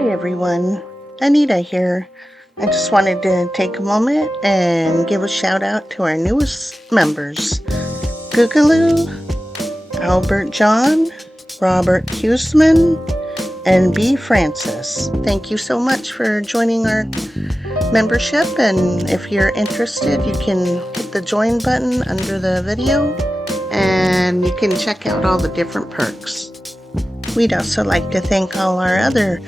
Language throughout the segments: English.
Hi everyone, Anita here. I just wanted to take a moment and give a shout out to our newest members, Googaloo, Albert John, Robert Huseman, and B. Francis. Thank you so much for joining our membership, and if you're interested, you can hit the join button under the video and you can check out all the different perks. We'd also like to thank all our other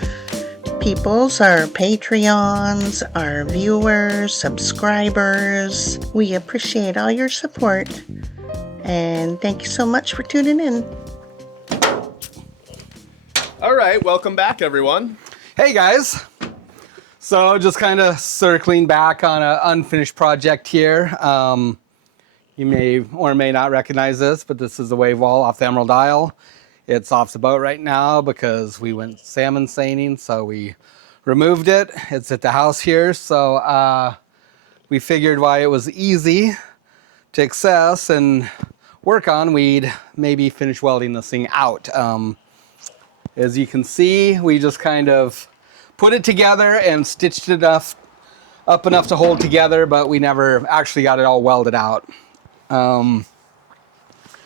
peoples, our Patreons, our viewers, subscribers. We appreciate all your support, and thank you so much for tuning in. All right, welcome back, everyone. Hey guys. So just kind of circling back on an unfinished project here. You may or may not recognize this, but this is the Wavewall off the Emerald Isle. It's off the boat right now because we went salmon seining, so we removed it. It's at the house here, so we figured why it was easy to access and work on, we'd maybe finish welding this thing out. As you can see, we just kind of put it together and stitched it up enough to hold together, but we never actually got it all welded out.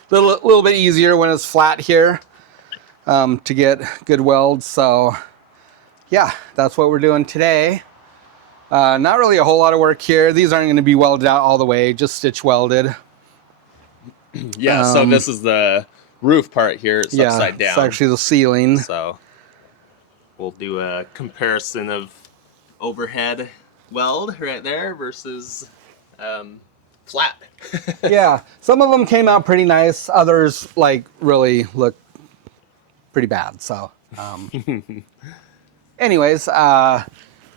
Little bit easier when it's flat here to get good welds. So yeah, that's what we're doing today. Not really a whole lot of work here. These aren't going to be welded out all the way, just stitch welded. Yeah, so this is the roof part here. It's upside down. It's actually the ceiling. So we'll do a comparison of overhead weld right there versus flat. Yeah, some of them came out pretty nice. Others like really look pretty bad. So anyways,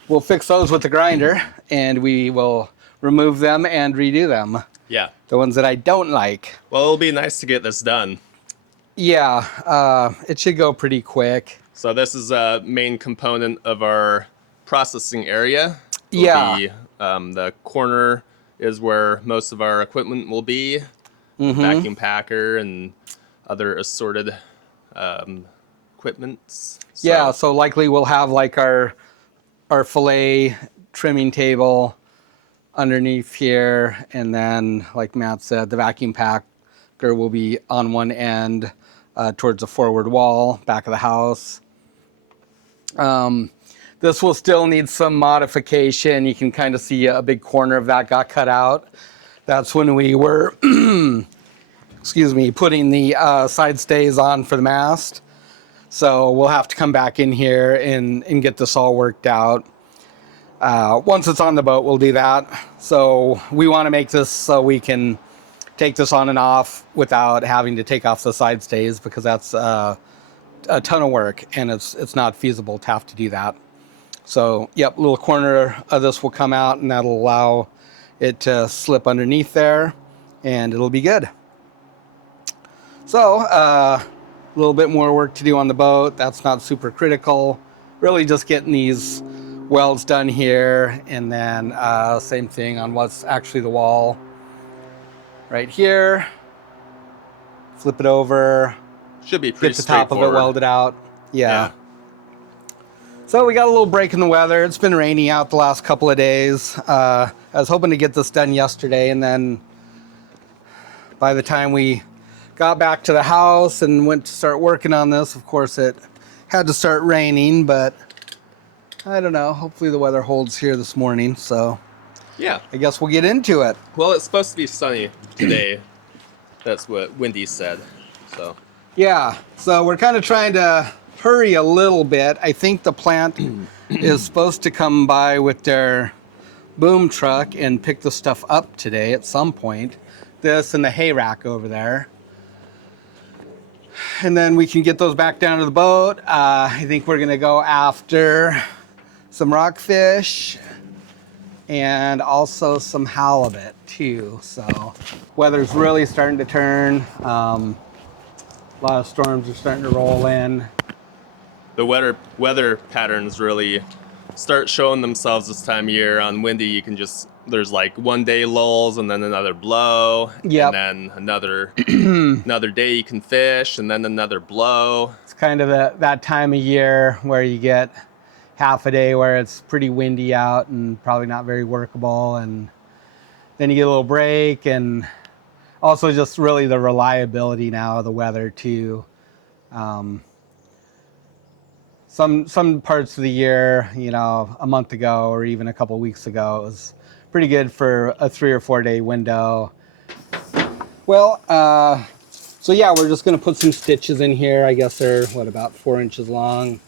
we'll fix those with the grinder and we will remove them and redo them. Yeah. The ones that I don't like. Well, it'll be nice to get this done. Yeah, it should go pretty quick. So this is a main component of our processing area. Yeah. The corner is where most of our equipment will be. Vacuum packer and other assorted equipments. So. Yeah, so likely we'll have like our fillet trimming table underneath here, and then like Matt said, the vacuum packer will be on one end towards the forward wall, back of the house. This will still need some modification. You can kind of see a big corner of that got cut out. That's when we were, excuse me, putting the side stays on for the mast. So we'll have to come back in here and get this all worked out. Once it's on the boat, we'll do that. So we want to make this so we can take this on and off without having to take off the side stays, because that's a ton of work and it's not feasible to have to do that. So yep, little corner of this will come out and that'll allow it to slip underneath there and it'll be good. So a little bit more work to do on the boat. That's not super critical. Really just getting these welds done here, and then same thing on what's actually the wall right here. Flip it over. Should be pretty get the top of it welded out. Yeah. So we got a little break in the weather. It's been rainy out the last couple of days. I was hoping to get this done yesterday, and then by the time we got back to the house and went to start working on this, of course it had to start raining, but I don't know. Hopefully the weather holds here this morning, so yeah, I guess we'll get into it. Well, it's supposed to be sunny today. That's what Wendy said. So yeah, so we're kind of trying to hurry a little bit. I think the plant is supposed to come by with their boom truck and pick the stuff up today at some point. This and the hay rack over there. And then we can get those back down to the boat. I think we're gonna go after some rockfish and also some halibut too. So weather's really starting to turn. A lot of storms are starting to roll in. The weather patterns really start showing themselves this time of year. On windy, you can just, there's like one day lulls and then another blow. Yep. And then another day you can fish and then another blow. It's kind of that time of year where you get half a day where it's pretty windy out and probably not very workable, and then you get a little break, and also just really the reliability now of the weather too. Some parts of the year, you know, a month ago or even a couple of weeks ago, it was pretty good for a 3 or 4 day window. Well, so yeah, we're just gonna put some stitches in here. I guess they're, what, about 4 inches long.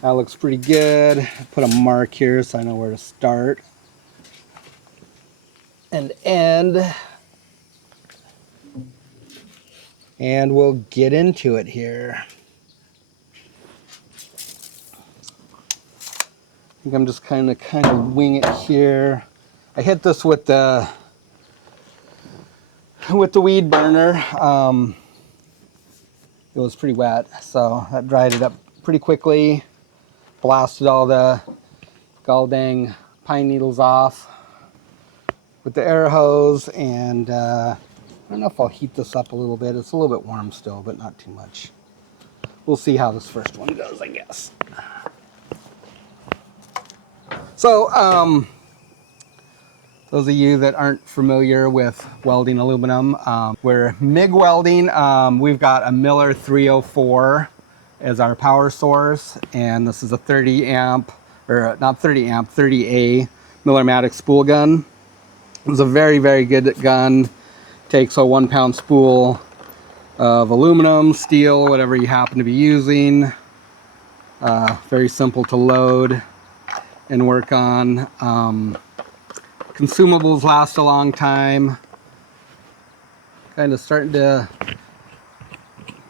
That looks pretty good. Put a mark here so I know where to start and end. And we'll get into it here. I think I'm just kind of wing it here. I hit this with the weed burner. It was pretty wet, so that dried it up pretty quickly. Blasted all the dang pine needles off with the air hose, and I don't know if I'll heat this up a little bit. It's a little bit warm still, but not too much. We'll see how this first one goes, I guess. So, those of you that aren't familiar with welding aluminum, we're MIG welding. We've got a Miller 304 as our power source, and this is a 30 amp, or not 30 amp, 30A Miller-Matic spool gun. It was a very, very good gun. Takes a 1 pound spool of aluminum, steel, whatever you happen to be using. Very simple to load and work on. Consumables last a long time. Kind of starting to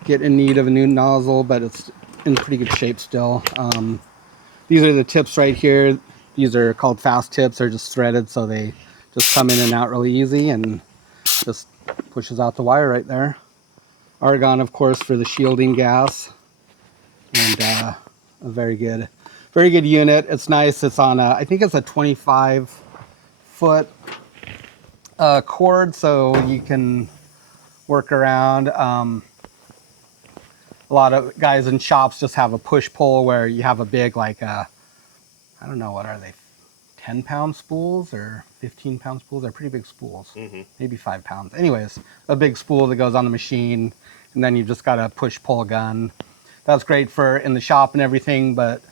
get in need of a new nozzle, but it's in pretty good shape still. These are the tips right here. These are called fast tips. They're just threaded, so they just come in and out really easy, and just pushes out the wire right there. Argon, of course, for the shielding gas, and a very good unit. It's nice. It's on I think it's a 25-foot cord, so you can work around. A lot of guys in shops just have a push pull where you have a big, like I don't know, what are they, 10-pound spools or 15-pound spools? They're pretty big spools. Maybe 5 pounds. Anyways, a big spool that goes on the machine, and then you've just got a push-pull gun. That's great for in the shop and everything, but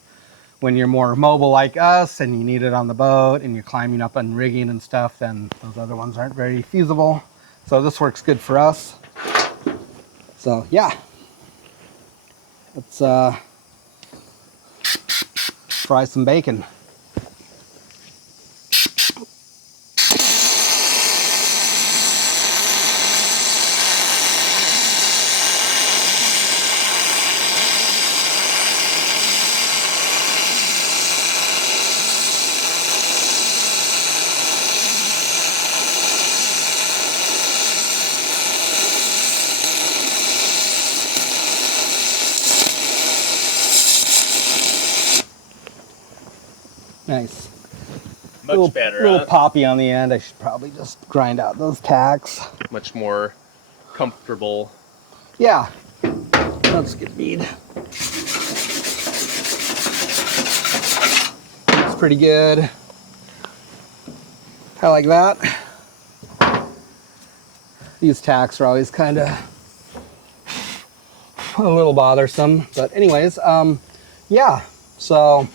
when you're more mobile like us and you need it on the boat and you're climbing up and rigging and stuff, then those other ones aren't very feasible. So this works good for us. So yeah, let's fry some bacon. Nice. Much better. Little poppy on the end. I should probably just grind out those tacks. Much more comfortable. Yeah, that's good bead. That's pretty good. I like that. These tacks are always kind of a little bothersome, but anyways, yeah, so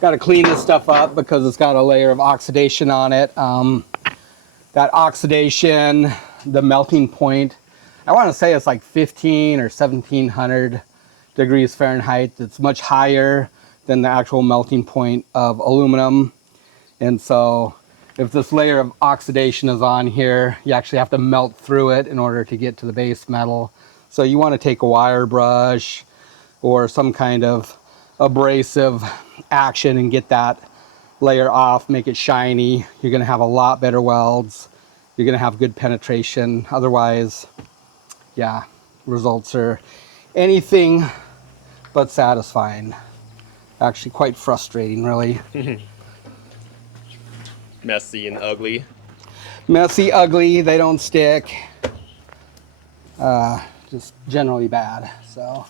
got to clean this stuff up because it's got a layer of oxidation on it. That oxidation, the melting point, I want to say it's like 15 or 1700 degrees Fahrenheit. It's much higher than the actual melting point of aluminum. And so if this layer of oxidation is on here, you actually have to melt through it in order to get to the base metal. So you want to take a wire brush or some kind of abrasive action and get that layer off, make it shiny. You're going to have a lot better welds. You're going to have good penetration. Otherwise, yeah, results are anything but satisfying. Actually quite frustrating, really. Messy and ugly. Messy, ugly, they don't stick. just generally bad. So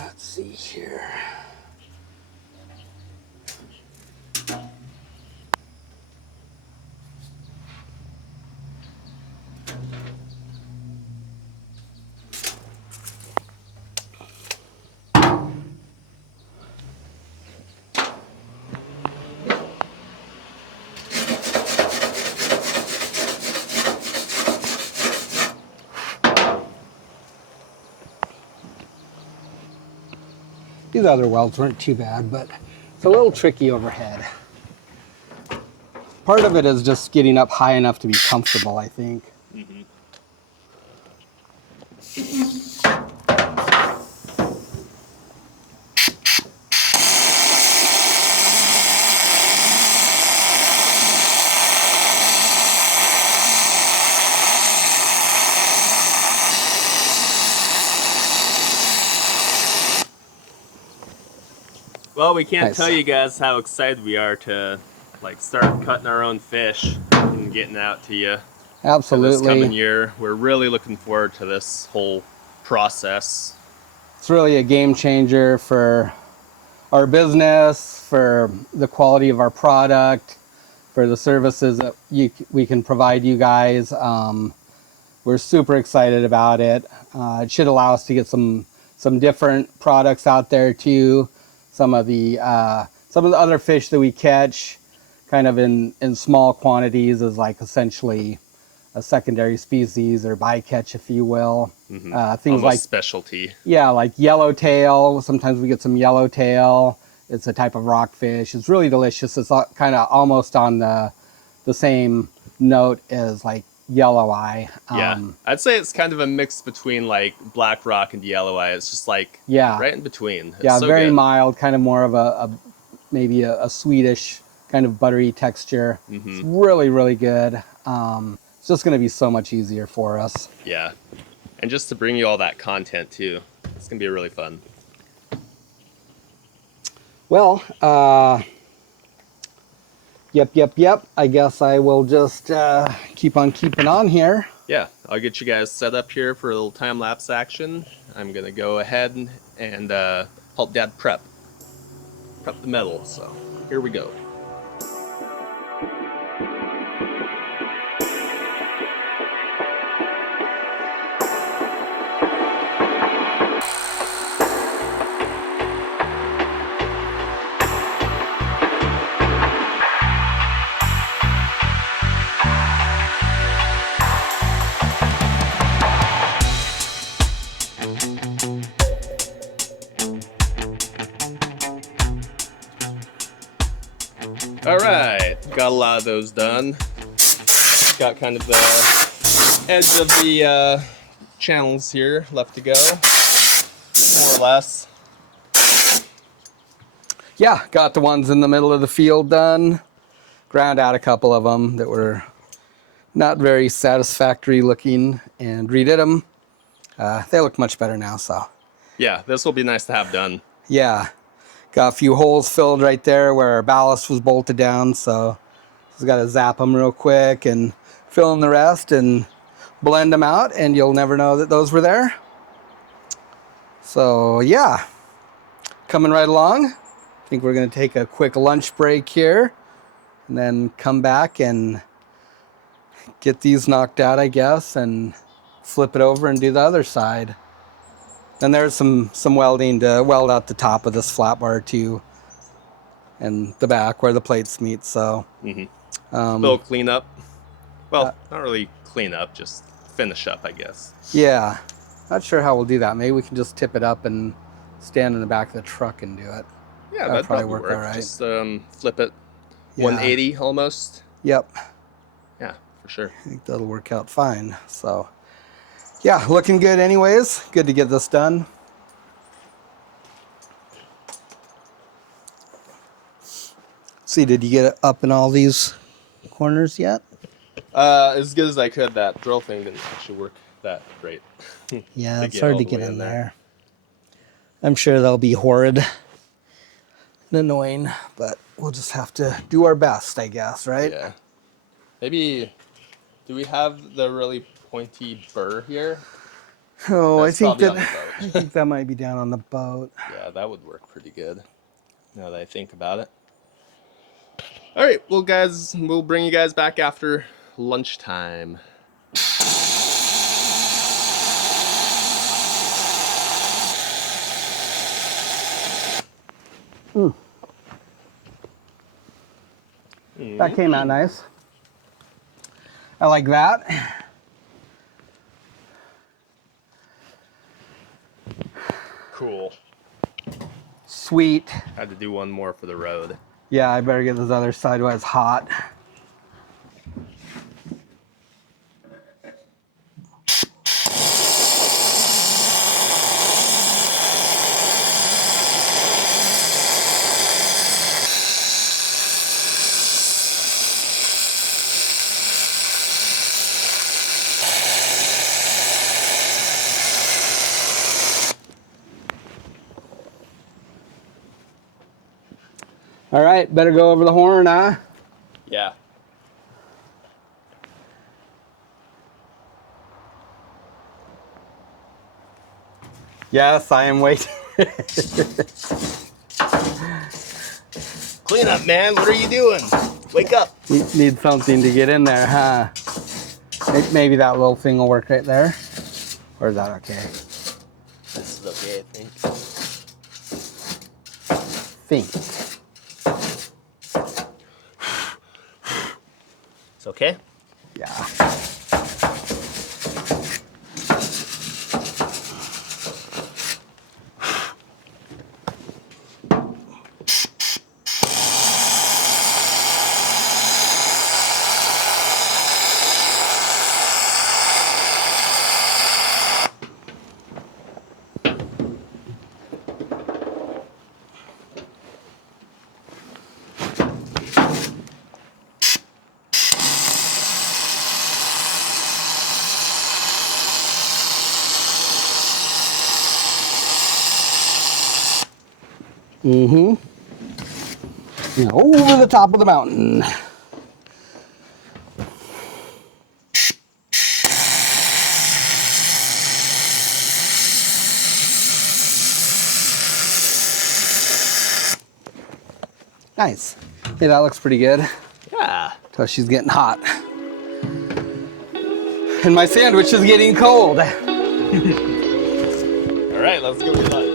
let's see here. These other welds weren't too bad, but it's a little tricky overhead. Part of it is just getting up high enough to be comfortable, I think. Mm-hmm. Well, we can't Nice. tell you guys how excited we are to like start cutting our own fish and getting it out to you for this Absolutely. coming year. We're really looking forward to this whole process. It's really a game changer for our business, for the quality of our product, for the services that we can provide you guys. We're super excited about it. It should allow us to get some different products out there too. Some of the other fish that we catch, kind of in small quantities, is like essentially a secondary species or bycatch, if you will. Mm-hmm. Things Almost like specialty. Yeah, like yellowtail. Sometimes we get some yellowtail. It's a type of rockfish. It's really delicious. It's kind of almost on the same note as like yellow eye. Yeah, I'd say it's kind of a mix between like black rock and yellow eye. It's just like right in between. It's yeah, so very good. mild, kind of more of maybe a sweetish kind of buttery texture. Mm-hmm. It's really, really good. It's just going to be so much easier for us. Yeah, and just to bring you all that content too. It's gonna be really fun. Well, yep. I guess I will just keep on keeping on here. Yeah, I'll get you guys set up here for a little time-lapse action. I'm gonna go ahead and help Dad prep the metal. So here we go. All right, got a lot of those done. Got kind of the edge of the channels here left to go, more or less. Yeah, got the ones in the middle of the field done. Ground out a couple of them that were not very satisfactory looking and redid them. They look much better now, so. Yeah, this will be nice to have done. Yeah, got a few holes filled right there where our ballast was bolted down, so just got to zap them real quick and fill in the rest and blend them out, and you'll never know that those were there. So yeah, coming right along. I think we're going to take a quick lunch break here and then come back and get these knocked out, I guess, and flip it over and do the other side. And there's some welding to weld out the top of this flat bar too, and the back where the plates meet. So Little clean up. Well, not really clean up, just finish up, I guess. Yeah, not sure how we'll do that. Maybe we can just tip it up and stand in the back of the truck and do it. Yeah, that'd probably work all right. Just flip it Yeah. 180 almost. Yep. Yeah, for sure. I think that'll work out fine. So, yeah, looking good anyways. Good to get this done. See, did you get it up in all these corners yet? As good as I could. That drill thing didn't actually work that great. Yeah, to it's hard all to the get way in there. I'm sure they'll be horrid and annoying, but we'll just have to do our best, I guess, right? Yeah. Maybe, do we have the really pointy burr here? Oh, That's probably on the boat. I think that might be down on the boat. Yeah, that would work pretty good. Now that I think about it. All right, well, guys, we'll bring you guys back after lunchtime. That came out nice. I like that. Cool. Sweet. Had to do one more for the road. Yeah, I better get this other side while it's hot. All right, better go over the horn, huh? Yeah. Yes, I am waiting. Clean up, man. What are you doing? Wake up. Need something to get in there, huh? Maybe that little thing will work right there. Or is that okay? This is okay, I think. It's okay? Yeah. Mm-hmm. And over the top of the mountain. Nice. Hey, that looks pretty good. Yeah. So she's getting hot. And my sandwich is getting cold. All right, let's go get lunch.